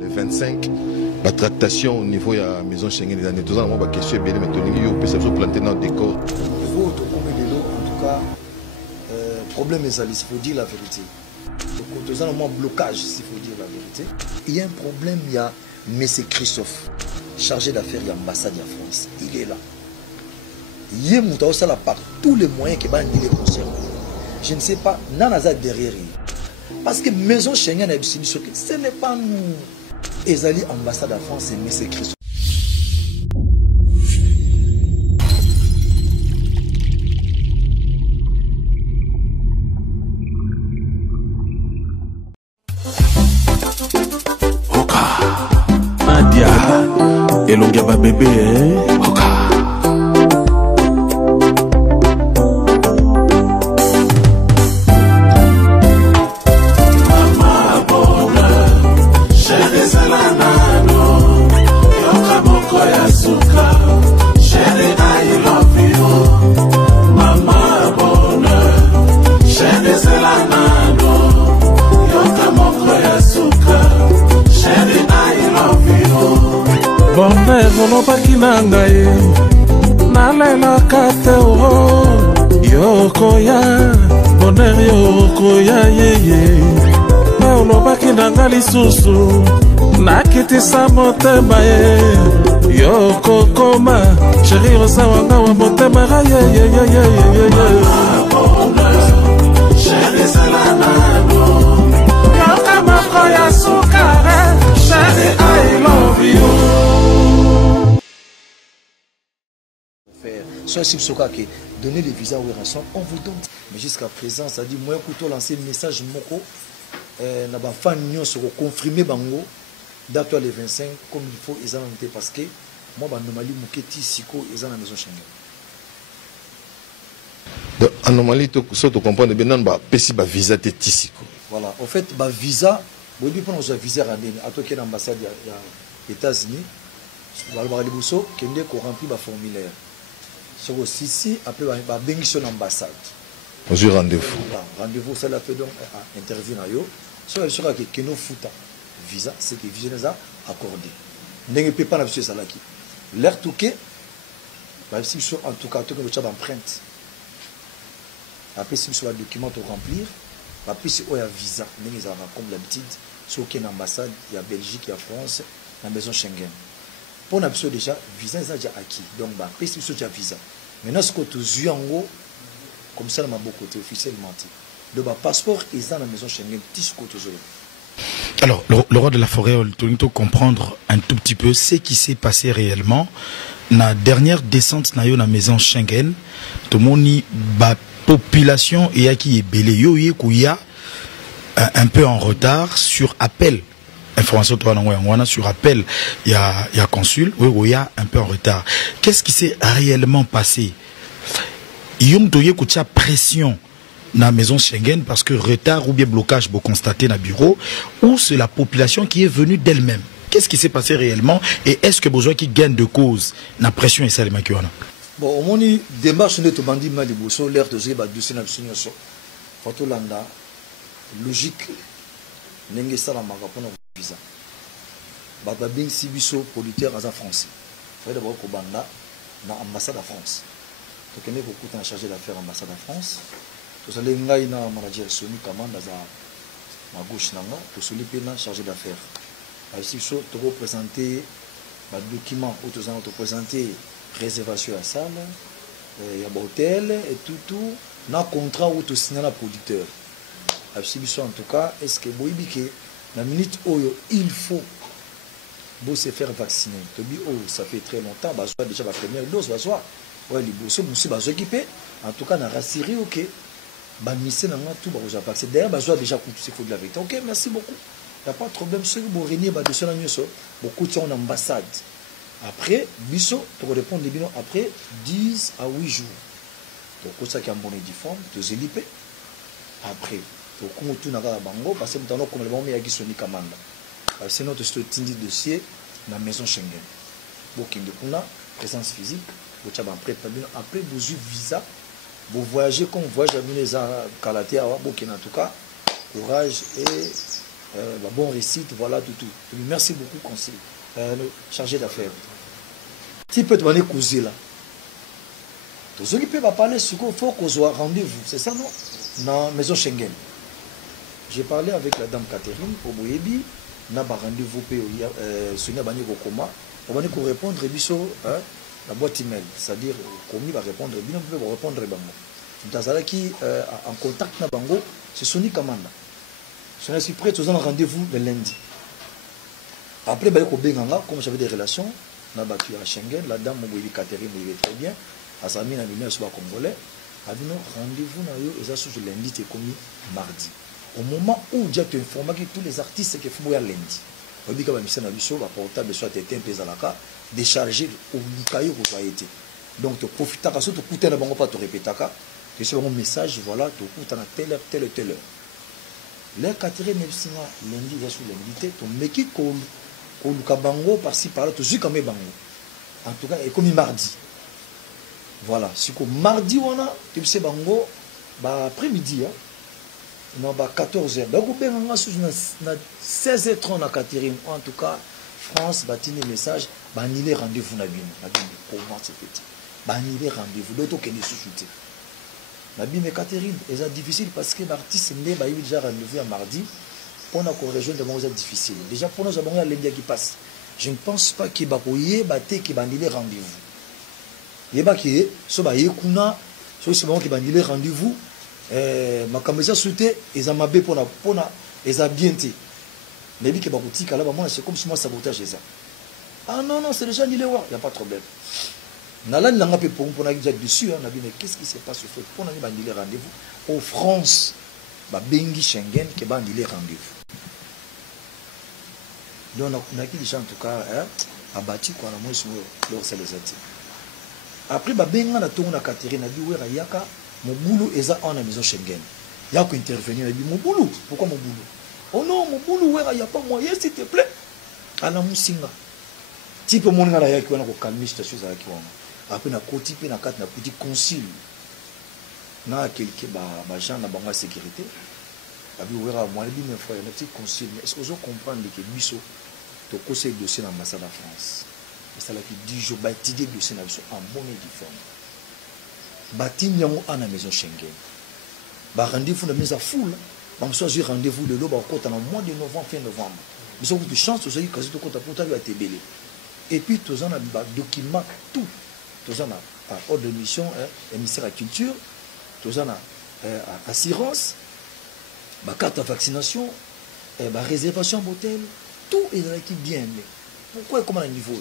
Les 25, la tractation au niveau de la maison Schengen, les années 2 ans, la question est bien, mais on peut planter dans le décor. En tout cas, problème est ça, il faut dire la vérité. Donc, nous avons un blocage, s'il faut dire la vérité. Il y a un problème, il y a M. Christophe, chargé d'affaires de l'ambassade de France. Il est là. Il est là par tous les moyens qui bandit les concernés. Je ne sais pas, Nanaza derrière lui. Parce que maison Schengen, ce n'est pas nous. Ezali ambassade de France, c'est M. Christophe. Et l'on gaba bébé, Oka. Mama bonheur, chérie Zalanano, Yoka moko ya suka, chérie I love you. Mama bonheur, chérie Zalanano, Yoka moko ya suka, chérie I love you. Bonheur olobaki na ngai nalelaka te o yokoya bonheur yokoya yeye olobaki na ngai lisusu nakitisa motema ye yokokoma sheri osawanga wa motema ga yeyeyeyeyeye sheri zelanano yoka moko ya sukare sheri I love you. Soit si vous avez donné les visas aux rançons, on vous donne. Mais jusqu'à présent, ça dit, moi, écoutez, lancer un message, moko, n'a pas fan union sur confirmer bango, date les 25, comme il faut, ils en ont été parce que moi, normalement, mouketi siko, ils en ont maison Schengen. Donc, anomalie, tu comprends bien, non, bah, pessi, bah, visa, t'es tissiko. Voilà, en fait, bah, visa, bon, depuis qu'on a visa, à toi qui est l'ambassade des États-Unis, bah, le balibuso, qui est qu'on remplit le formulaire. Sur ici, après, on va venir sur l'ambassade. On a rendez-vous. Rendez-vous, ça l'a fait donc interview. Sur le sera que nous foutons visa, c'est que visa nous a accordé. Nous ne pouvons pas faire ça là. L'air touqué, en tout cas, tu as empreinte. Après, si tu as un document à remplir, après, si tu as un visa, nous avons comme l'habitude, sur une ambassade, il y a Belgique, il y a France, la maison Schengen. Pour nous déjà, visa est déjà acquis. Donc, après, si tu as un visa. Maintenant, ce que tu as en haut, comme ça, on a beaucoup côté officiellement. Le passeport est dans la maison Schengen. Alors, le roi de la forêt, on doit comprendre un tout petit peu ce qui s'est passé réellement. La dernière descente dans la maison Schengen, tout le monde la population et qui est belé, il y a un peu en retard sur appel. Information sur appel, il y a consul, oui, il y a un peu en retard. Qu'est-ce qui s'est réellement passé? Il y a une pression dans la maison Schengen parce que retard ou bien blocage vous constater dans le bureau, ou c'est la population qui est venue d'elle-même. Qu'est-ce qui s'est passé réellement et est-ce que besoin qui gagne de cause la pression et ça les maquillons? Bon, au moins, démarche de Tobandi Maliboso, l'air de Zéba de Sénabsignon, Fatolanda, logique, Nengesala Marapona visa. Bababing Sibiso, producteur à français. Il faut d'abord que Banda dans l'ambassade de France. Donc, il y a beaucoup de chargé d'affaires à l'ambassade de France. Tout allez ngai na manager Sony Kamanda za ma gauche nanga to soli pena chargé d'affaires. Ici so to représenter ba document ou to présenter réservation à salle, il y a hôtel et tout na contrat ou to signer la producteur. Ici en tout cas est-ce que boibike la minute oyo il faut se faire vacciner. To bi oh ça fait très longtemps ba soit déjà la première dose ba soit ouais les bosso musi ba s'occuper en tout cas na rassurer OK. Tout d'ailleurs, je déjà il faut de la vérité. Ok, merci beaucoup. Il n'y a pas de problème. Ceux qui vont régner, beaucoup de en ambassade. Après, biso, pour répondre, après 10 à 8 jours. Donc, ça qui est un bon édiforme, tu es lipé. Après, pour que tu n'as pas bango, parce que tu as comme le bon meilleur qui sonne Kamanda. C'est notre dossier dans la maison Schengen. Donc, il y a présence physique. Après, vous avez visa. Vous voyagez comme vous voyagez à Kalaté, en tout cas, courage et bon récite, voilà tout. Merci beaucoup, conseil. Chargé d'affaires. Tu peux te demander causer là. Tous ceux qui peuvent parler, il faut qu'on soit rendez-vous. C'est ça, non? Dans la maison Schengen. J'ai parlé avec la dame Catherine pour Boyebi. On a rendez-vous sur pour répondre la boîte email. C'est-à-dire, comme il va répondre, il peut répondre. Dans qui en contact na bango, c'est Sony Kamanda. Je suis prêt, tous un rendez-vous le lundi. Après, comme j'avais des relations, on a battu à Schengen, la dame Boyebi Catherine me très bien. À sa mine, on a soit congolais. A dit non, rendez-vous et ça le lundi, c'est commis mardi. Au moment où j'ai informé que tous les artistes qui font lundi, on dit que la mission a portable soit été un peu à déchargé au caillou où ça a été. Donc, tu profites de ça, tu coûtes un bon pas, tu répètes ça. Tu sais mon message, voilà, tu coûtes à telle heure. Les Catherine lundi, il y a sur l'invité, tu mets qui au Lukabango par-ci par-là, tu suis comme bango. En tout cas, et comme mardi. Voilà, c'est comme mardi, on a, tu sais, bango, après-midi, non, 14h. Donc, on a 16h30 à Catherine. En tout cas, France, bâtiment message, il est rendez-vous. Comment c'est petit? Il est rendez-vous. D'autres qui sont sous-soutés. Mais Catherine, c'est difficile parce que l'artiste est déjà rendez-vous à mardi. Pour la correction de moi, c'est difficile. Déjà, pour nous, avons un lundi qui passe. Je ne pense pas qu'il y ait un rendez-vous. Il y a qui est, ce qui est rendez-vous. Ma caméra souhaité et ça m'a bé pour et ça bien été mais dit que c'est comme si moi sabotage ça. Ah non c'est déjà il n'y a pas de problème. Nala n'a pas pour déjà dessus on a dit mais qu'est-ce qui se passe pour on a dit rendez-vous au France bengi Schengen qui va dit rendez-vous. Donc on a qui déjà en tout cas abattu quoi la moi sur leur c'est les autres. Après benga na tonga na Catherine a dit ouais yaka mon boulot est à la maison Schengen. Il y a qu'à intervenir. Il dit mon boulot. Pourquoi mon boulot? Oh non, mon boulot, il n'y a pas moyen, s'il te plaît. À la Moussinga. Si peu mon gars là qui va calmer cette chose là qui va. Après na côté puis na quatre na petit concile. Na quelqu'un gens na banque sécurité. Abi ouera moi les bien frère na petit concile. Est-ce que vous comprenez que biso to conseil dossier dans l'ambassade de France. Et ça là qui dit je vais étudier dossier na biso en bonne et due forme. Batim yango à la maison Schengen. Rendez-vous dans la maison foule. On choisit rendez-vous de l'eau au mois de novembre, fin novembre. Nous avons de chance, nous avons quasi tout compte à être belé. Et puis, nous avons des documents, tout. Nous avons ordre de mission, émissaire à culture, nous avons assurance, carte de vaccination, réservation d'hôtel, tout est bien. Mais pourquoi et comment à niveau?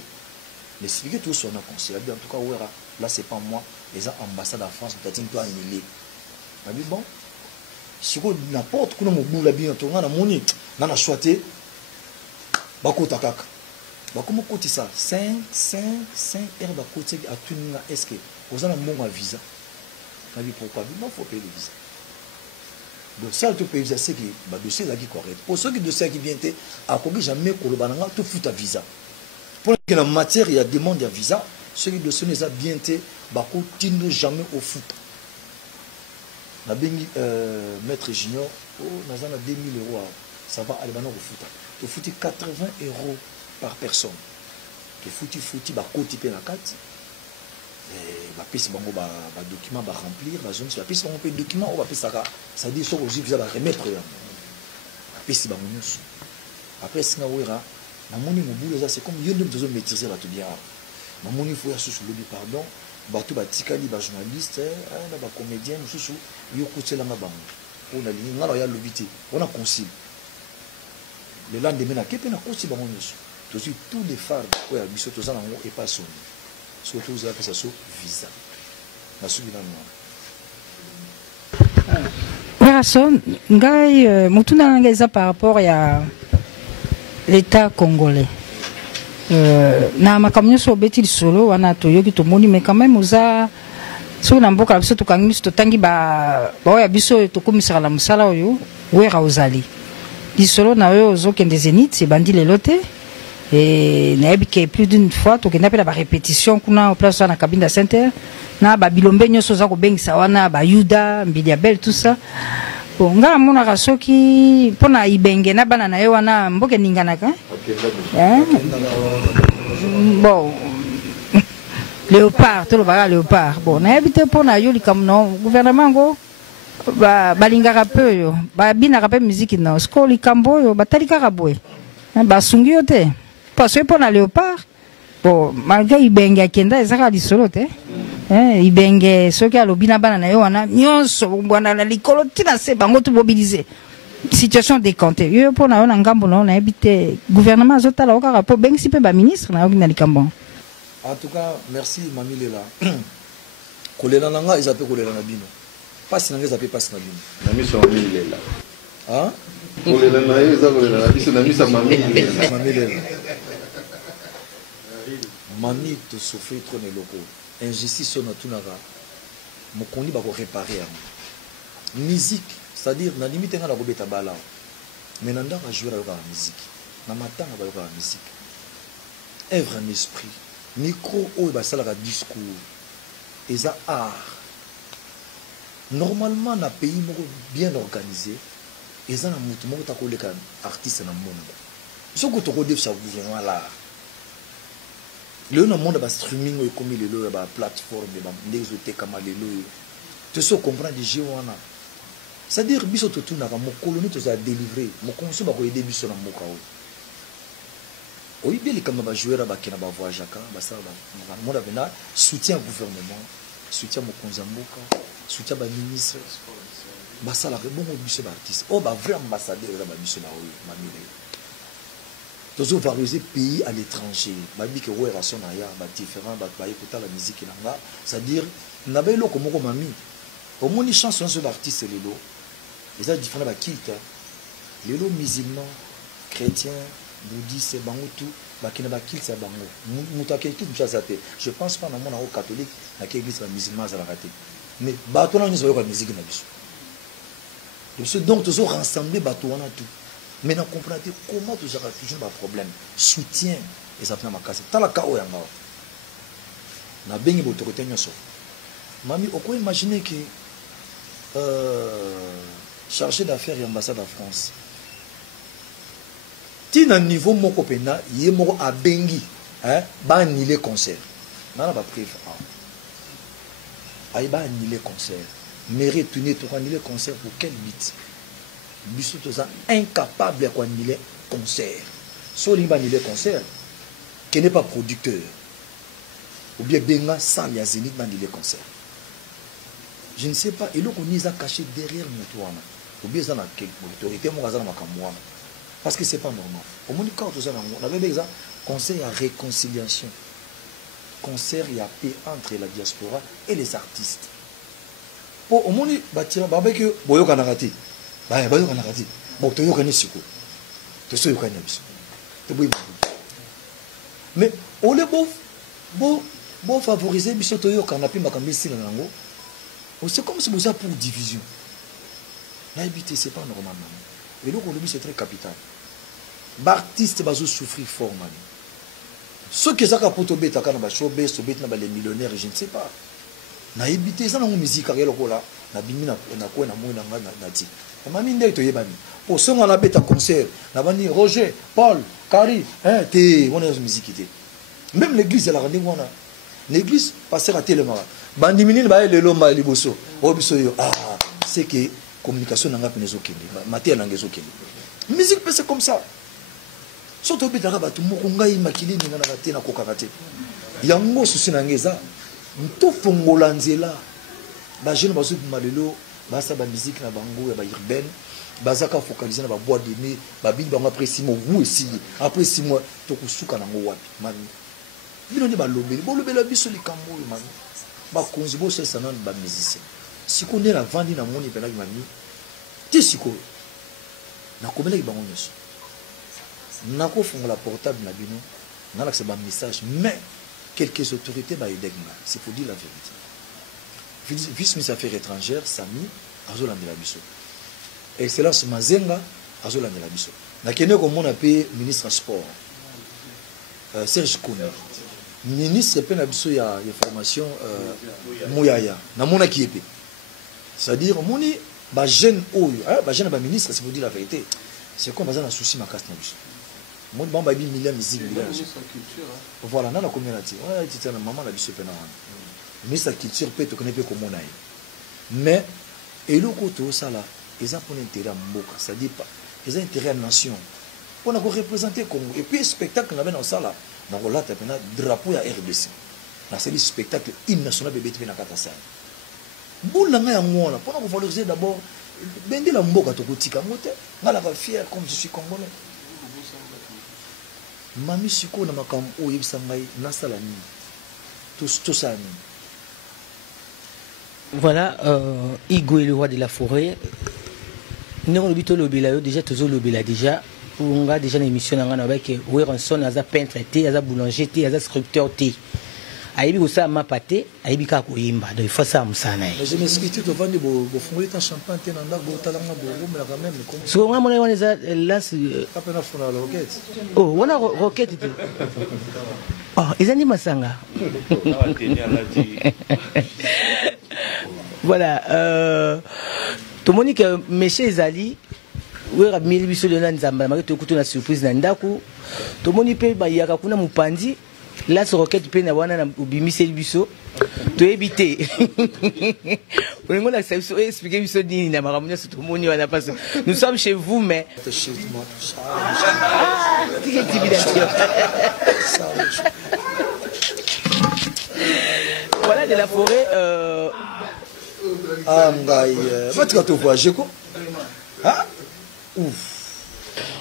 Mais c'est que tout ça, on a conseillé. En tout cas, là, c'est pas moi, les ambassades en France, peut-être qu'ils doivent annuler. Mais bon, si vous n'importe quoi, vous avez bien entendu, vous avez choisi, vous avez choisi. Comment côté ça 5 heures de côté à tout le monde. Est-ce que vous avez un bon visa? Pourquoi? Il faut payer le visa. Donc, ça, tu peux visa, c'est que le dossier est correct. Pour ceux qui dossier qui viennent, à quoi jamais tout fout à visa. Pour la matière, il y a demande de visa. Ceux qui dossier sont bien été, ne jamais au foot. Na bengi maître junior, nous avons 2000 €. Ça va aller maintenant au foot. Tu foutis 80 € par personne. Tu foutis bah côté pe na carte. Bah piste bango bah document bah remplir, bah zone la piste bango pe document on va piste ça dit sur aussi visa bah remettre. La piste bango nyos. Après singa wera, na moni mobulu ça c'est comme yendo besoin maîtriser ba tout bien. Na moni faut ya sous le pardon. Bato batikali ba journaliste na ba comédien mususu yo kutela nga bango on a ligne ngalo ya lobité on a concile le lendemain na kepe na kosi bango nyusu tous les phares ko ya biso to zana ngo et pas son surtout za pesa so visa na subi na no Rason ngai mutuna ngeza par rapport à l'état congolais. Na makamyo so beti solo wana to yoki to moni mais quand même oza so na mboka biso to kangi to tangi ba ya biso to komisala la musala oyo wera ozali di solo na yo zo kende zenit c'est bandi lelote et na ebike plus d'une fois to kenda pe la répétition kuna au place na cabine de center na ba bilombe nyoso za ko bengisa wana ba yuda mbilia bel tout ça bon nga monaka soki mpona ibenge na bana na ye wana mboke ninganaka bon léopard tolobaka léopard bon nayebi te mpona yo likambo no gouvernement ngo balingaka mpe oyo babinaka mpe miziki no siko likambo oyo batali kaka boye basungi yo te parce mpona léopard bon malgré ibenge akenda ezaka lisolo te ibenge soki alobi na bana na yo wana nyonso bwana na likolo ntina se bango tu mobilize situation décomptée yo mpona yo na ngambo na yo nayebi te gouvernement azotala yo kaka mpo bengisi mpe baministre na yoki na likambo. En tout cas, merci Mami Lela. Kolela nanga ils appellent kolela na bino. Passe nanga ils appellent passe na bino. Nami so Mami Lela. Hein? Kolela na ye za kolela na biso nami sa Mami Lela. Mami Lela. Mami to souffrir trop ne loko. Injustice na tunaka. Mokondi ba ko réparer. Musique, c'est-à-dire na limite nga la kobeta bala. Mais nanda ka jouer la musique. Na matanga ba la musique. Œuvre en esprit. Micro ou basalaka discours eza art normalement na pays moko bien organisé eza na mutu moko takoleka artiste na monde soko toko sa gouvernement là le na monde ba streaming ou comme le lo ba plateforme ba ndezo te kama lelo te so comprendre des jeux wana c'est-à-dire biso to tuna ka mo colonie to za délivrer mo konso ba ko aider biso na moka o. Oui, bien les camarades joueurs qui n'ont pas voyagé, mon avenir soutien au gouvernement, soutien au Konzamboka, soutien au ministre, ça la bon au artiste. Oh bah vrai ambassadeur là bah monsieur na oui, mamie. Toujours valoriser pays à l'étranger. Bah dit que ouais ration na ya bah différent bah écouter la musique là, c'est-à-dire n'a pas lo comme mamie. Au moins une chanson sur l'artiste les lo. Les autres différents bah quitte. Les lo musulmans, chrétiens, bouddhiste bango tout bakina bakil sa bango mutake tout ça te je pense pas na mona au catholique na église la musulman za la raté mais bato na nyo ko musique na biso donc toujours rassembler bato wana tout mais na comprendre comment toujours ba problème soutien et ça fait ma casse tala ka o yanga na bengi autorité nyoso mami oko imaginer que chargé d'affaires et ambassade de France tina niveau moko pena ye moko abengi ba annuler concert nana ba prévu ay ba annuler concert mais retourner to annuler concert pour quel but biso to ça incapable à annuler concert so li ba annuler concert qui n'est pas producteur ou bien benga sans ya Zénith ba annuler concert je ne sais pas et loko ni za caché derrière moto wana ou bien ça na quelle autorité mo kaza na makamwa. Parce que c'est pas normal. Au moins, quand on avait des conseils à réconciliation, concert et à paix entre la diaspora et les artistes. Au moins, bâtiment, barbecue, boyo kanarati, boyo kanarati, bon, tu yoka nisiko, tu so yoka nibiso, tu boyo. Mais au lieu de favoriser biso to yoka na pimba kambisi na nango, c'est comme si vous avez pour division. L'habité, c'est pas normal. Et donc, c'est très capital. L'artiste va souffrir fort. Ceux qui ont pour tomber, ils ont showbiz, les millionnaires, je ne sais pas. Na habité ça dans la musique, na bimi na ko na mo na ngati. Mami ndé to yebani. Pour ceux qui ont bêta concert, na bani Roger, Paul, Carrie, té, on a une musique té. Même l'église elle a rendu wana. L'église passer à tellement. Bandi minine ba le lomba liboso. Obiso yo c'est que communication n'a pas besoin de matière n'a pas besoin de musique c'est comme ça surtout que tu tout mokonga imakili ninga na kate na kokakate yango susi na ngeza to fongola nzela ba jeune bazo malelo ba sa ba musique na bango ya ba urbaine bazaka focaliser na ba bois de nuit ba bing bango après 6 mois vous aussi après 6 mois to kusuka nango wapi mami bino ni ba lobeli bo lobela biso likambo mami ba konzi bo sesa na ba musicien si on est la vente na moni pena mami ti siko na komela bango nyoso na ko fongola portable na bino na la ba message mais quelques autorités ba edegma c'est pour dire la vérité vice-ministre affaires étrangères Sami azolandela biso excellence Mazenga azolandela biso na kene ko mona pe ministre sport Serge Kouna ministre pe na biso ya formation Mouyaya na mona ki epé c'est-à-dire moni ba jeune oyo ba jeune ba ministre c'est pour dire la vérité c'est comme bazana souci ma casse na biso mon bon ba bi milliard musique voilà na la communauté ouais tu na maman la biso pena ministre culture peut to connaît peu comme on a mais et le côté ça là ils ont pour intérêt mboka ça dit pas ils ont intérêt à nation on a représenter Congo et puis spectacle na bena ça là na ko lata pena drapeau ya RDC na c'est le spectacle hymne national bébé na katasa boula nga ngona pour nous valoriser d'abord bende la mboka to kotika mote ngala ba fier comme je suis congolais mami siko na makambo o yebisa ngai na sala ni tout ça ni voilà Igo et le roi de la forêt nous lobito lobela yo déjà tozo lobela déjà on a déjà une émission ngana avec Werenson aza peintre té aza boulanger té aza sculpteur té aibi kosa mapate aibi ka koyimba donc il faut ça musana mais je m'excuse tu dois vendre bo fongoler ta champagne té nanda bo talanga bo mais quand même comme so nga mona wana za lance pas na fona la roquette oh wana roquette té oh ezani masanga voilà tout le monde que monsieur Zali wera mili biso le nzamba ma to kutuna surprise na ndaku to moni pe ba yaka kuna mupandi la roquette pe na wana na ubimise biso to éviter on ngona ça expliquer biso dini na maramunya to moni wana parce nous sommes chez vous mais voilà de la forêt tu vas voyager quoi ah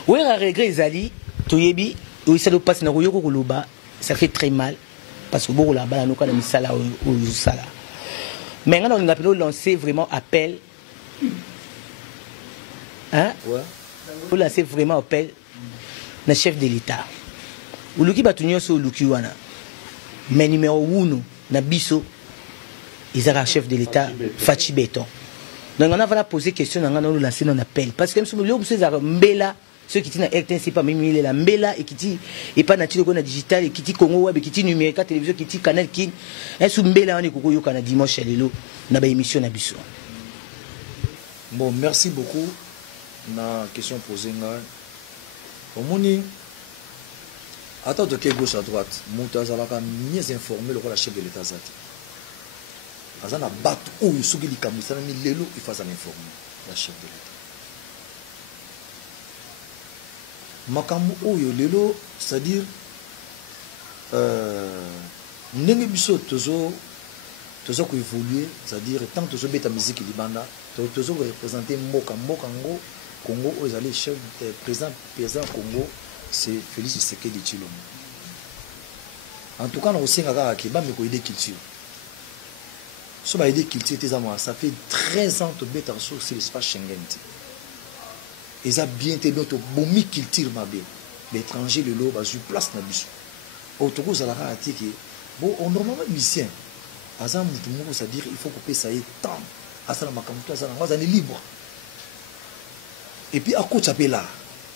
oui à regret Zali toyebi oui ça doit passer na yoko koloba ça fait très mal parce que beaucoup là-bas nous quand on misala au sala maintenant on a pu lancer vraiment appel hein ouais pour lancer vraiment appel na chef de l'état uluki batunyo so uluki wana mais numéro 1 na biso ils ont chef de l'état Fachi Beton donc on a voilà poser question on a lancé un appel parce que monsieur le mbela ceux qui na RTNC pas même il est la mbela et qui dit et pas nature qu'on a digital et qui dit Congo web qui dit numérique télévision qui dit canal king un sous mbela on est koko yo kana dimanche lelo na ba émission na biso. Bon merci beaucoup na question posée nga au moni attends de quelle gauche à droite moutazalaka mieux informé le roi chef de l'état zati azana bat ou soki likamisa na lelo il faut s'en informer la chef de l'état makambo oyo lelo c'est-à-dire ndenge biso tozo ko évoluer c'est-à-dire tant tozo beta musique libanda tozo représenter mboka ngo Congo aux allés chef président Congo c'est Félix Tshisekedi Tshilombo en tout cas na osenga kaka ke ba me ko aider culture so ba aider culture ça fait 13 ans to beta sur l'espace Schengen. Ils ont bien été notre bomi culture mabé l'étranger le lot sur place na biso autour za la ratiki bon on normalement musicien azam mutu moko ça dire il faut couper ça et temps asala makamto asala ngwa ni libre et puis à coach appela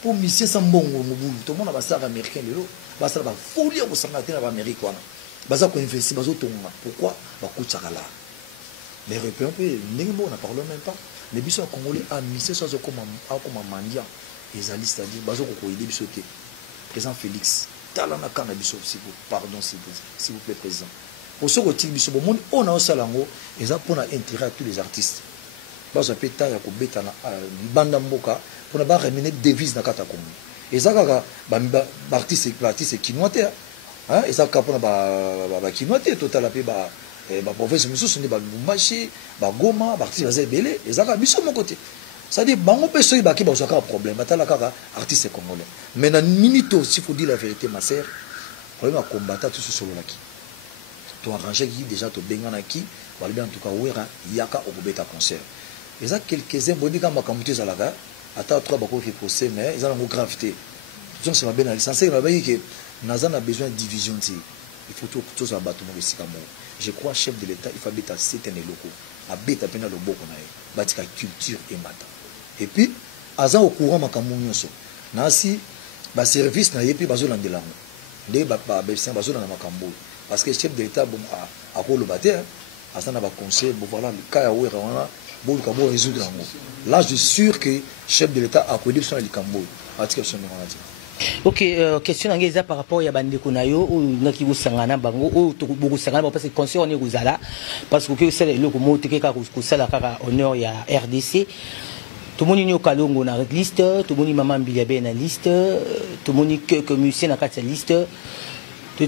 pour musicien sans bongo mobulu tout le monde va ça américain le lot va ça va folie au sangaté na Amérique wana baza ko investir bazo tonga pourquoi ba coach akala les Européens n'engo on ne parle même pas les biso congolais a misé ça comme mandia les alliés c'est-à-dire bazo ko aider biso té président Félix talana kana biso pardon s'il vous plaît président pour ce que biso bon on a osalango eza pona intérêt à tous les artistes bazo peta ya ko beta na banda mboka pona ba remener devise na kata Congo eza kaka ba artiste kinoité hein eza ka pona ba kinoité total pe ba province mususu ni ba Lubumbashi ba Goma ba artiste bazé belé ezaka biso mon côté ça dit bango pe soyi ba ki ba zaka problème atala kaka artiste congolais mais na minute s'il faut dire la vérité ma sœur problème à combattre tout ce solo là qui to arranger qui déjà to bengana qui wala bien en tout cas wera yaka okobeta concert eza quelques-uns bodika makamute za laka ata trois bako qui procès mais ils ont une gravité donc c'est ma bien licence il va dire que nazana besoin de division il faut tout ça battre mon risque je crois chef de l'état il faut bêta certains locaux à bêta pena le boko na batika culture et mata et puis aza au courant makambo nyonso na si ba service na yepi bazo landela ndé ba besin bazo na makambo parce que chef de l'état bon a ko lo bater aza na ba conseil bon voilà le cas ya wera wana bon le cabo résoudre là je suis sûr que chef de l'état a connu son likambo atika son ok question ngeza par rapport ya bande konayo ou ngaki busangana bango ou to busangana parce que conseil on est gozala parce que c'est le ko moteke ka ko sala ka honneur ya RDC tout le monde kalongo na liste tout le monde maman Mbiliabe na liste tout le monde que musicien na kati liste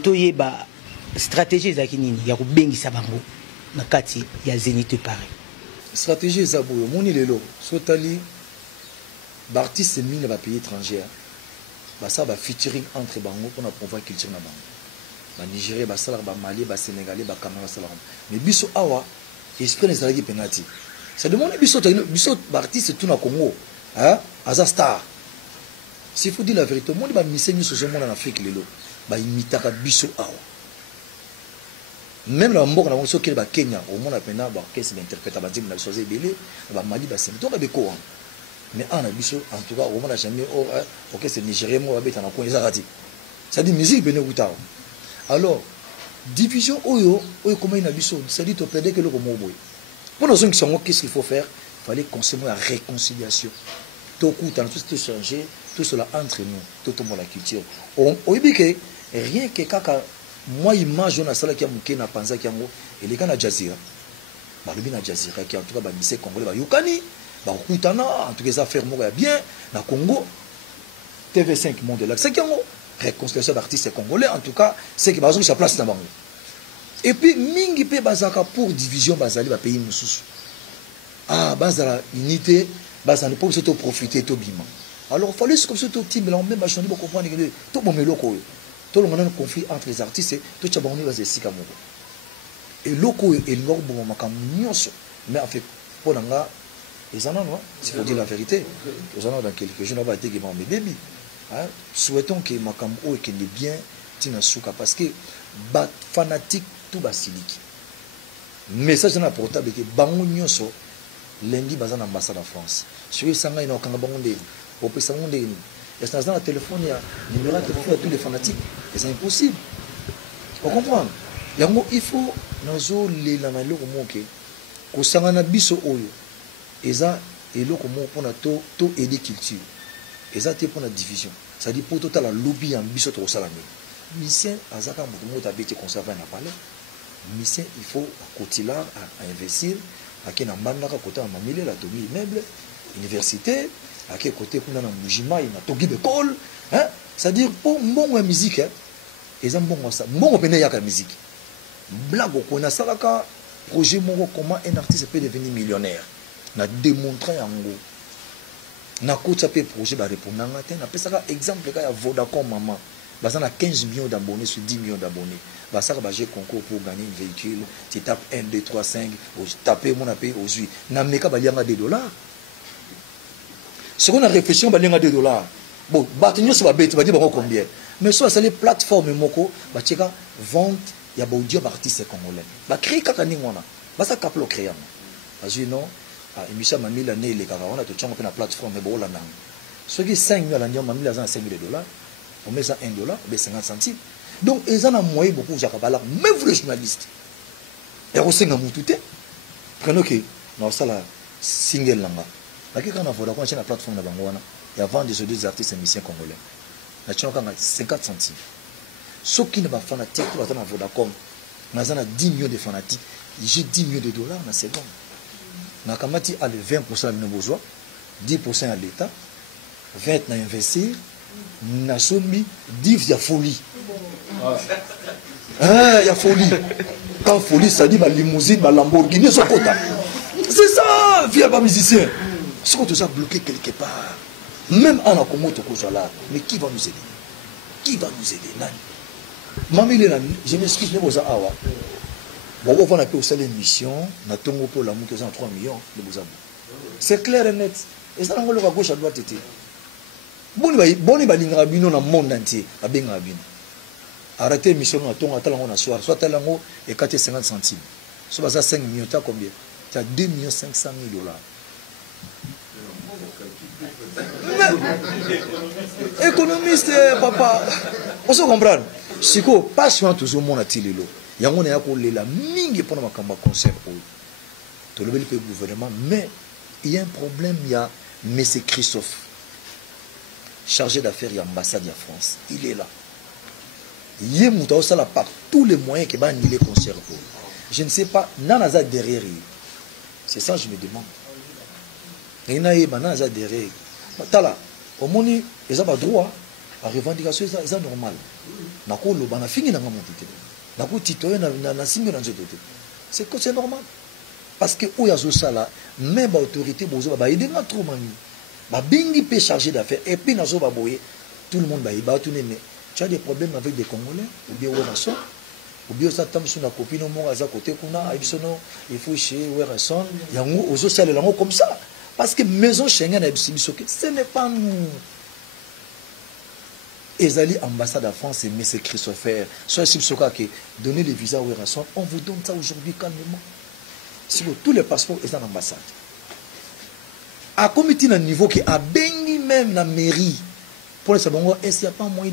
to yeba stratégie za kinini ya ko bengisa bango na kati ya Zénith Paris stratégie za boyo moni lelo sotali l'artiste mine ba pays étranger ba ça va featuring entre bango pour na promouvoir culture na bango ba Nigeria ba sala ba Mali ba Sénégalais ba Cameroun sala mais biso awa esprit les alagi penalty ça demande biso artiste tout na Congo hein aza star s'il faut dire la vérité monde ba misenyo so monde en Afrique lelo ba imitaka biso awa même la mboka na bango soki ba Kenya au monde apena ba orchestre d'interprète ba dim na choisir belé ba Mali ba Sénégal to ba beko mais en abisso en tout cas au moins jamais ok c'est nigérien moi habite na coin ezarati ça dit musique bene kuta alors division oyo comment ina biso ça dit to plaider que le comme boy pour nos gens qui sont qu'est-ce qu'il faut faire fallait consommer la réconciliation tout kuta tout changer tout cela entre nous tout la culture on dit que rien que kaka moi image on a sala qui a muké na panza qui yango et les gars na Jazira ba lobi na Jazira qui en tout cas ba misé congolais ba yukani en tout cas ça fait bien na Congo TV5 monde là c'est qui ont réconciliation d'artistes congolais en tout cas c'est qui bazou sa place dans bango et puis mingi pe bazaka pour division bazali ba pays mususu bazala unité bazana pour se profiter to bima alors fallait comme ça tout team là même ba choni ba comprendre que tout bon meloko tout le monde a un conflit entre les artistes tout chaboni va zesika moko et loko et ngor bon makamnyonso mais en fait pour nga ils en ont, il faut dire la vérité. Ils en ont dans quelques jours, on va dire que mes bébés. Souhaitons que Makambo et qu'il est bien, Tinasuka, parce que bat fanatique tout basilique. Message dans la portable que Bango Nyoso, lundi, bazan ambassade en France. Sur les sangs, il y a un Kangabonde, au Pessamonde. Et c'est dans le téléphone, il y a un numéro qui fait à tous les fanatiques. Et c'est impossible. On comprend. Il faut, nous les lanalo au monde, que Sangana biso oyo. Eza eloko mo pona to aider culture eza te pona division ça dit pour total la lobby en biso to salami mission azaka moto abeti conserver na palais mission il faut continuer à investir à na mandaka côté en mamile la tomi immeuble université à quel côté kuna na mujima ina togi d'école hein ça dire pour mbongo ya musique hein eza mbongo ça mbongo pene ya ka musique blague ko na salaka projet moko comment un artiste peut devenir millionnaire na démontrer yango na coach pe projet ba répondre ngate na pesaka exemple ka ya Vodacom maman bazana 15 millions d'abonnés sur 10 millions d'abonnés basaka ba j'ai concours pour gagner un véhicule tu tapes 1 2 3 5 au taper mon appel aux huit na meka ba lianga $2 ce qu'on a réfléchi ba lianga $2 bon batinyo so ba beti ba di ba combien mais soit c'est les plateformes moko ba cheka vente ya ba audio artiste congolais ba créer kaka ningona ba sa kaplo créer azui non émission mamila né les kaka on a tout chango pe na plateforme bo la nang ce qui 5 000 la ndio mamila za $5 000 on met ça $1 ou bien 50 centimes donc ils en ont moyen beaucoup jakabala même vous les journalistes et on sait ngamu tout prenons que na sala single langa la ki kana voda ko na plateforme na bango wana ya vendre des deux artistes musiciens congolais na chango kanga 50 centimes ceux qui ne va fanatique tout va na Vodacom na za na 10 millions de fanatiques j'ai 10 millions de dollars na seconde na kamati a le 20% à nos besoins 10% à l'état 20 na investir na somi 10 ya folie ya folie quand folie ça dit ma limousine ma Lamborghini so kota c'est ça via pas musicien ce qu'on nous a bloqué quelque part même en a comment to là mais qui va nous aider nani mami le je m'excuse ne boza awa bon on va appeler au salaire mission na tongo pour la moto 3 millions de boza c'est clair et net et ça ngolo ka gauche à droite tété boni ba linga bino na monde entier abenga bino arrêtez mission na tongo atala ngona soir soit talango et 50 centimes so baza 5 millions t'as combien t'as 2 500 000 $. Économiste papa on se comprend siko passion toujours mon atilelo yango na ko lela mingi pona makamba concert oyo tu le gouvernement, mais il y a un problème, il y a M. Christophe, chargé d'affaires de l'ambassade de France. Il est là. Il est là par tous les moyens qui vont annuler le concert. Je ne sais pas, Nanaza derrière. C'est ça que je me demande. Il y a Nanaza derrière. Tala, au moins, ils ont droit à revendication, c'est normal. C'est normal. Parce que où y a ça là, même l'autorité, il y a trop mani. Bingi peut charger d'affaires. Et puis, tout le monde va tourner. Tu as des problèmes avec des Congolais, ou bien Werason, ou bien ça tombe sur la copine, à côté, il faut chez Werason, il y a aux autres comme ça. Parce que maison Schengen, ce n'est pas nous. Ezali ambassade de France et M. Christopher, soit si vous avez donné les visas à Werason, on vous donne ça aujourd'hui calmement. Si vous tous les passeports sont en ambassade. À comité à niveau qui a béni même la mairie. Pour les Sabongo, est-ce qu'il n'y a pas moyen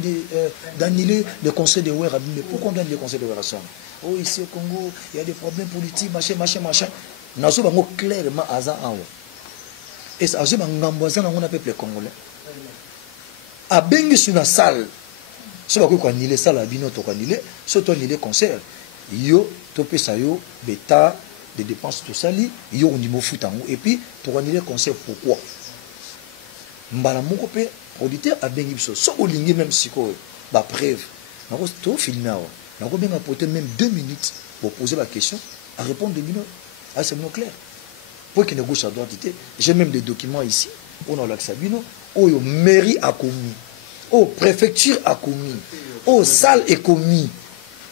d'annuler le conseil de Werason? Mais pourquoi on donne le conseil de Werason? Oh, ici au Congo, il y a des problèmes politiques, machin. Nous avons clairement à ça. Et ça, j'ai un appelle les Congolais. A bengi sur la salle. Si vous avez annulé ça, la bino, tu as annulé, si tu as annulé le concert, yo, tu peux ça, yo, bêta, des dépenses, tout ça, yo, on y m'a foutu en haut. Et puis, tu as annulé le concert, pourquoi? Mbala mon copain, auditeur, a bengi biso. So, au ligne, même si quoi, bah, preuve. Tu as filmé, tu as bien apporté même 2 minutes pour poser la question, à répondre de bino. Ah, c'est mon clair. Pour qu'il ne gauche à droite, j'ai même des documents ici, on a l'accès à bino. Oh, mairie a commis, oh, préfecture a commis, oh, salle est commis.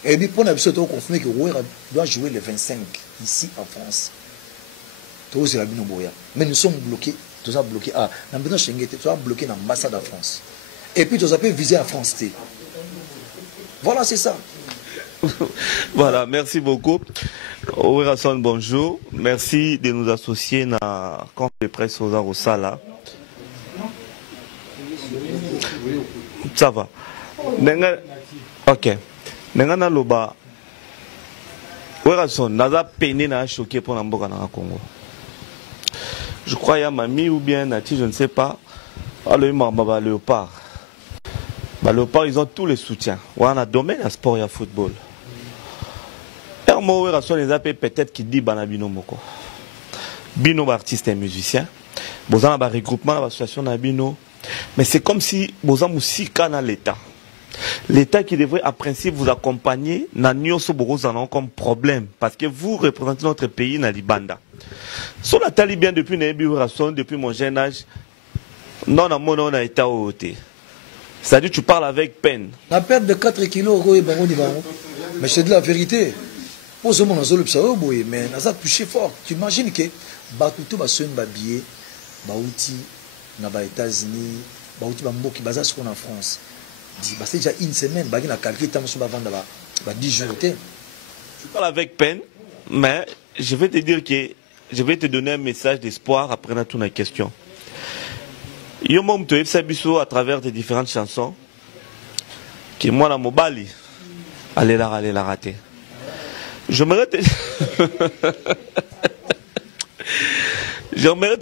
Et puis, pour nous confirmer que Wera doit jouer le 25 ici en France. Mais nous sommes bloqués, nous sommes bloqués. Ah, nous sommes bloqués dans l'ambassade de France. Et puis, nous avons visé la France. Voilà, c'est ça. Voilà, merci beaucoup. Werason, bonjour. Merci de nous associer à la conférence de presse aux Arosala. Ça va. Ok. Nengana loba. Werason, naza peine na choqué pour l'amboka na Congo. Je crois qu'il y a Mami ou bien Nati, je ne sais pas. Alors, il y a Léopard. Léopard, ils ont tous les soutiens. On a domaine à sport et à football. Et moi, Werason, les appelle peut-être qui dit Banabino Moko. Bino, artiste et musicien. Vous avez un regroupement, l'association Nabino. Mais c'est comme si vous avez un l'État. L'État qui devrait, à principe, vous accompagner, n'a comme problème. Parce que vous représentez notre pays dans l'Ibanda. Sur la Taliban, depuis Werason, depuis mon jeune âge, non, on a été au côté. C'est-à-dire, tu parles avec peine. La perte de 4 kilos, mais c'est de la vérité. Pour ce moment, mais ça a touché fort. Tu imagines que Bakuto va se billet, Baouti, aux États-Unis, Baouti Bamboki, Baza ce qu'on a en France. C'est déjà une semaine, Bagin a calculé, tu vas vendre 10 jours. Tu parles avec peine, mais je vais te dire que je vais te donner un message d'espoir après toutes les questions. Yo mom to à travers tes différentes chansons que moi la mobali allez la rater. J'aimerais te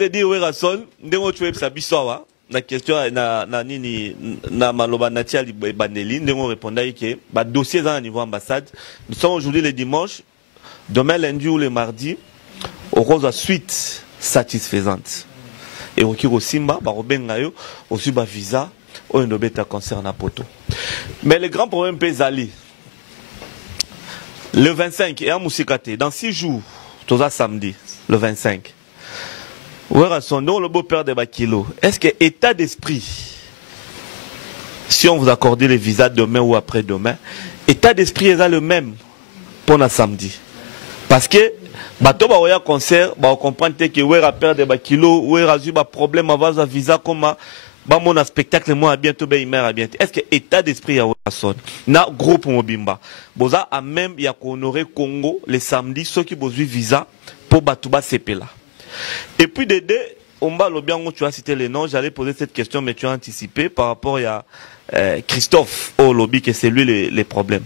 dire Werason ndenge tu es biso la question na nini na maloba natia baneli ndenge répondait que ba dossier dans niveau ambassade. Nous sommes aujourd'hui le dimanche, demain lundi ou le mardi aurons la suite satisfaisante. Et au Simba, aussi ba visa, au Ndobeta concerne Poto. Mais le grand problème peut aller. Le 25, et à Moussikate, dans 6 jours, tout ça samedi, le 25. Werason, nous le beau-père de Bakilo. Est-ce que état d'esprit, si on vous accorde les visas demain ou après-demain, état d'esprit est le même pour le samedi? Parce que bato ba oya concert ba comprendre que Wera perd de bakilo Wera zu ba problème avec un visa comme ba mon spectacle moi bientôt ba imer bientôt. Est-ce que état d'esprit ya Werason na groupe mobimba boza a même ya honorer Congo le samedi ceux qui besoin visa pour batuba sepela. Et puis de deux on va le bien tu as cité les noms, j'allais poser cette question mais tu as anticipé par rapport à Christophe au lobby que c'est lui les problèmes.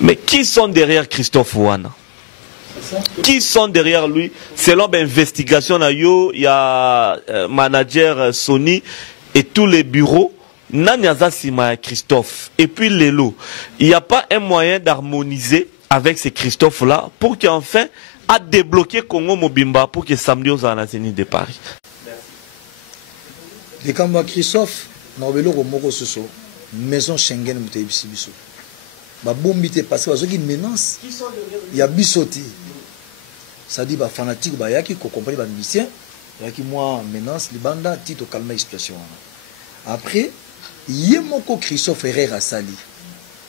Mais qui sont derrière Christophe Ouana? Qui sont derrière lui? Selon l'investigation, il y a manager Sony et tous les bureaux. Nanyaza Sima Christophe. Et puis Lelo. Il n'y a pas un moyen d'harmoniser avec ces Christophe-là pour qu'enfin à débloquer Congo Mobimba pour que samedi aux Anazénie de Paris. Les Kamba Christophe, nous avons maison Schengen, nous avons biso. Ba bombi te parce que qui menace. Il y a bisoti. Ça dit ba fanatique ba yaki ko comprendre ba musicien, yaki moi menace libanda tito calmer la situation. Après Yemoko Christophe Herrera Sali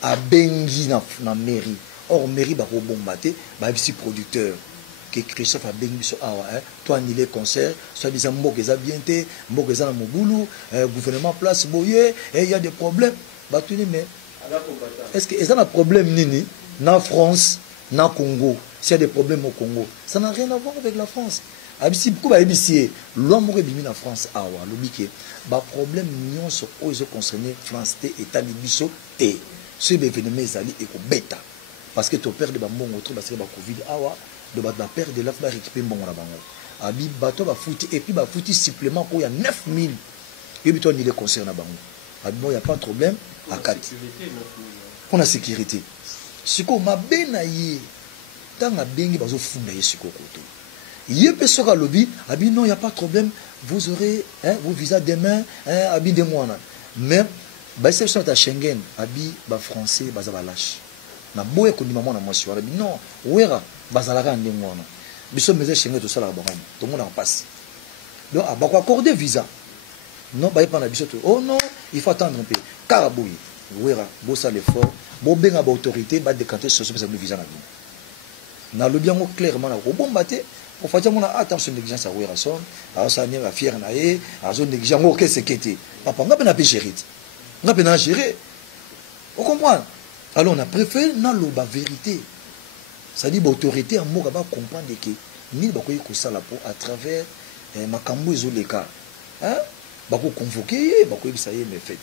a bengi na mairie. Or mairie ba ko bombaté ba bisi producteur que Christophe a bengi so awa toi annulé concert, soit disant mboka za bien té, mboka za na mobulu, gouvernement place boye et il y a des problèmes. Ba tu mais est-ce que y a un problème nini na France, na Congo? S'il y a des problèmes au Congo, ça n'a rien à voir avec la France. Abisi beaucoup ba ebisi l'homme bimi na France awa lobike ba problème nion so ozo concerné France té état libiso té. Ce événement ezali et ko beta parce que to perdre ba mbongo trop parce que ba Covid awa de ba perdre la ba récupérer mbongo na bango. Abi bato ba fouti et puis ba fouti supplément ko ya 9000. Et puis toi ni les concerts na bango. Abi bon y a pas de problème à 4. On a sécurité. Siko mabena ye tanga bengi bazo funda ye siko koto. Yé soka lobby, abi non, il n'y a pas de problème, vous aurez vos visas demain, abi de mois. Mais, bah, c'est ça, Schengen, abi, bah, français, bah, ça va lâcher. Na boye ko maman na mwasi abi non, ouera, bah, ça la rende moi. Biso meze Schengen tout ça là, tout le monde en passe. Donc, ah, bah, accorder visa. Non, bah, il pas na biso tout. Oh non, il faut attendre un peu. Carabouille, ouera, bossa l'effort, bon, ben, à autorité, bah, décanter sur ce visa na vie. Na le bien clairement, na bon batté. Pour faire mon attention négligence à Ouerason, à Osania, à Fier Naé, à zone négligence, au qu'est-ce que c'était. Papa, on a bien géré. On a bien géré. Vous comprenez? Alors on a préféré dans la vérité. Ça dit l'autorité en mot va comprendre que ni bakoyi ko sala pour à travers makambo ezoleka. Hein? Bako convoquer, bakoyi ça y est mais fait.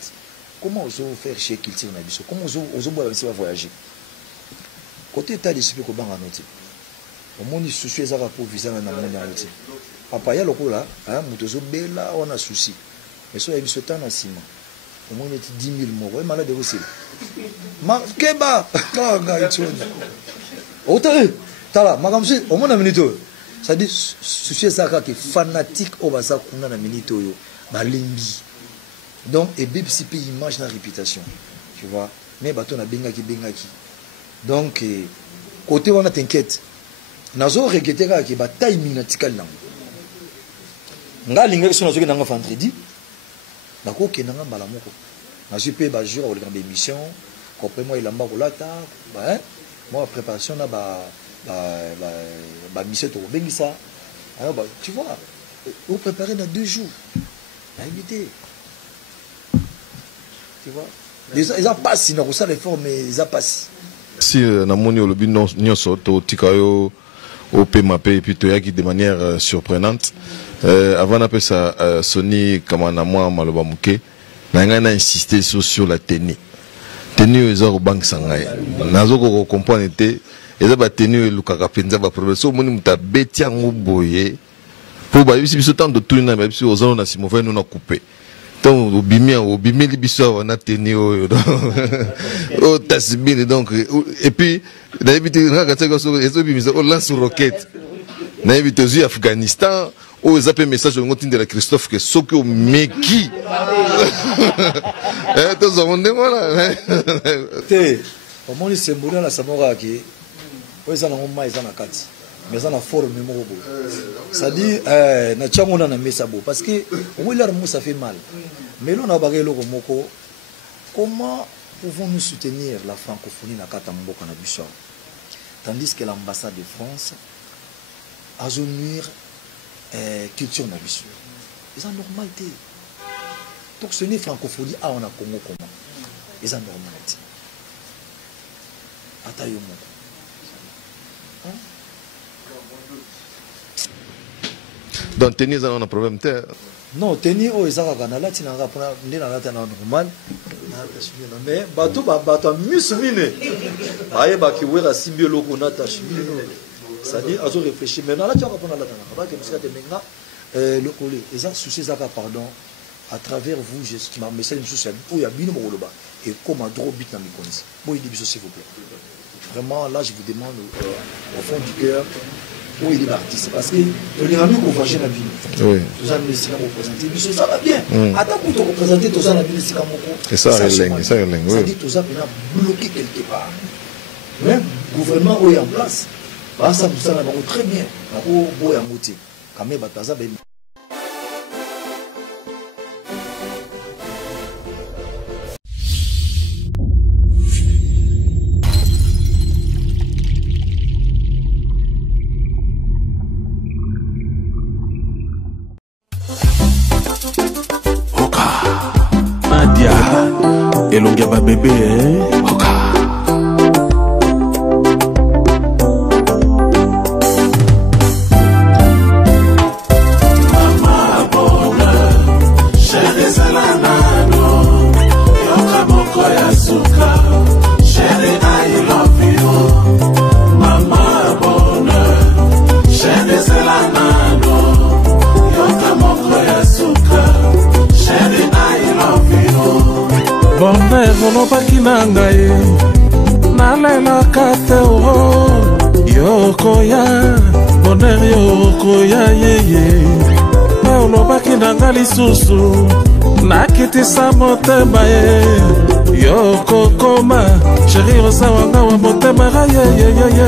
Comment oso faire chez culture na biso? Comment oso boire va voyager? Côté état d'esprit ko banga noté. Au monde souci ezaka pour visa na monde entier. Papa ya lokola, hein, mutozo bela on a souci. Mais so ya biso tana sima. Au monde 10 000 morts, malade aussi. Ma keba, oh gars itoni. Ota tala, makamsi, au monde na minito. Ça dit souci ezaka que fanatique au basa kuna na minito yo, balimbi. Donc et BBC image na réputation. Tu vois, mais bato na bengaki. Donc côté on a t'inquiète. Nazo regretter ka ki ba timing na tikal nango. Nga linga so nazo ke nanga vendredi. Nako ke nanga mbala moko. Nazo pe ba jour au grande émission, ko pe moi ilamba ko lata, ba moi préparation na ba mission to bengisa. Alors bah tu vois, vous préparez dans 2 jours. Invité. Tu vois? Ils ont pas si na ko ça l'effort mais ils ont pas si. Si na moni au lobby non nyoso to tikayo au PMAP et puis Toyaki de manière surprenante. Avant d'appeler ça Sony comme un moi maloba muke, n'a insisté sur la tenue. Tenue ils ont au banque sangai. Nazo ko comprendre était et ça ba tenue lukaka penza ba professeur moni muta betia ngoboye. Pour ba bisi biso tant de tout na ba biso ozona na simova nous na coupé. Donc au bimi libiso on a tenue au tasbine donc et puis d'habitude on lance roquette d'habitude au Afghanistan où ils appellent message au de la Christophe que ce que meki tous on est voilà au moins c'est moulin la samora qui ouais ça na ngoma ça na kati mais ça na forme moko ça dit na chango na mesa bo parce que oui leur mot ça fait mal mais là on a bagay loko moko comment pouvons-nous soutenir la francophonie na kata mboka na biso tandis que l'ambassade de France a nuire culture na biso c'est normalité donc ce n'est francophonie on a Congo comment c'est normalité ata yo moko donc tenir ça on a problème terre. Non, tenir au ezaka na lati na rapona ndina lati na normal na tashimina mais bato miss mine baye ba ki wera simbio loko na tashimina c'est-à-dire azo réfléchir maintenant là tu vas répondre à la tana parce que monsieur Temenga le collé et ça souci ça pardon à travers vous je qui m'a message social où il y a bino moloba et comme un drôle bit dans mes connaissances bon il dit s'il vous plaît vraiment là je vous demande au fond du cœur où il est l'artiste parce que les amis qu'on voit chez la ville oui tous amis ici quand vous présentez biso ça va bien attends pour te représenter tous amis ici quand et ça c'est oui ça dit tous amis bloqué quelque part même gouvernement où est en place bah ça vous ça va très bien au boya mouti quand même bataza ben Elongia ba bébé Oka. Mama bonheur, chérie Zelanano, yoka moko ya suka, chérie I love you. Mama bonheur, chérie Zelanano, yoka moko ya suka, chérie I love you. Bonheur olobaki na ngai nalelaka te o yokoya bonheur yokoya yeye olobaki na ngai lisusu nakitisa motema ye yokokoma sheri oza wanga wa motema yeyeyeyeyeye